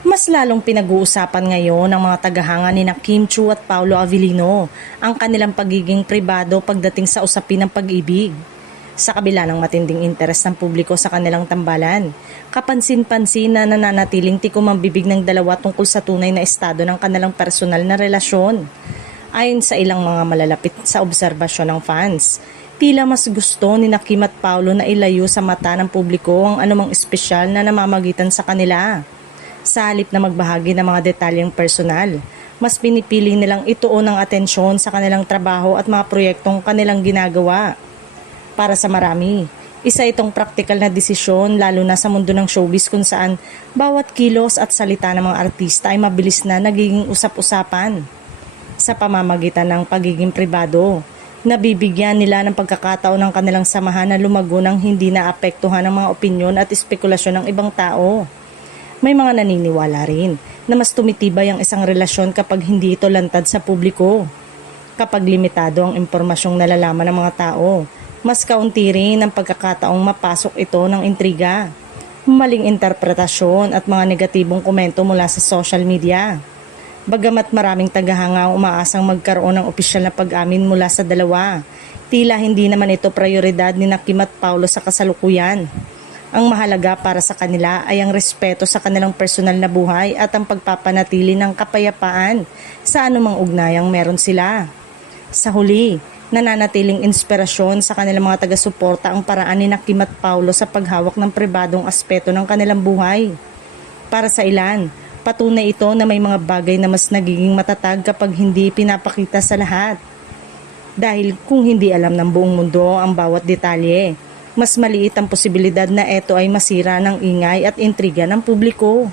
Mas lalong pinag-uusapan ngayon ng mga tagahanga ni Kim Chiu at Paolo Avellino ang kanilang pagiging pribado pagdating sa usapin ng pag-ibig. Sa kabila ng matinding interes ng publiko sa kanilang tambalan, kapansin-pansin na nananatiling tikom ang bibig ng dalawa tungkol sa tunay na estado ng kanilang personal na relasyon. Ayon sa ilang mga malalapit sa obserbasyon ng fans, tila mas gusto ni Kim at Paolo na ilayo sa mata ng publiko ang anumang espesyal na namamagitan sa kanila. Sa halip na magbahagi ng mga detalyeng personal, mas pinipiling nilang ituon ang atensyon sa kanilang trabaho at mga proyektong kanilang ginagawa. Para sa marami, isa itong praktikal na desisyon lalo na sa mundo ng showbiz kung saan bawat kilos at salita ng mga artista ay mabilis na nagiging usap-usapan. Sa pamamagitan ng pagiging pribado, nabibigyan nila ng pagkakataon ng kanilang samahan na lumago ng hindi naapektuhan ng mga opinyon at espekulasyon ng ibang tao. May mga naniniwala rin na mas tumitibay ang isang relasyon kapag hindi ito lantad sa publiko. Kapag limitado ang impormasyong nalalaman ng mga tao, mas kaunti rin ang pagkakataong mapasok ito ng intriga, maling interpretasyon at mga negatibong komento mula sa social media. Bagamat maraming tagahanga ang umaasang magkaroon ng opisyal na pag-amin mula sa dalawa, tila hindi naman ito prioridad ni Kim at Paolo sa kasalukuyan. Ang mahalaga para sa kanila ay ang respeto sa kanilang personal na buhay at ang pagpapanatili ng kapayapaan sa anumang ugnayang meron sila. Sa huli, nananatiling inspirasyon sa kanilang mga taga-suporta ang paraan ni Kim at Paolo sa paghawak ng pribadong aspeto ng kanilang buhay. Para sa ilan, patunay ito na may mga bagay na mas nagiging matatag kapag hindi pinapakita sa lahat. Dahil kung hindi alam ng buong mundo ang bawat detalye, mas maliit ang posibilidad na ito ay masira ng ingay at intriga ng publiko.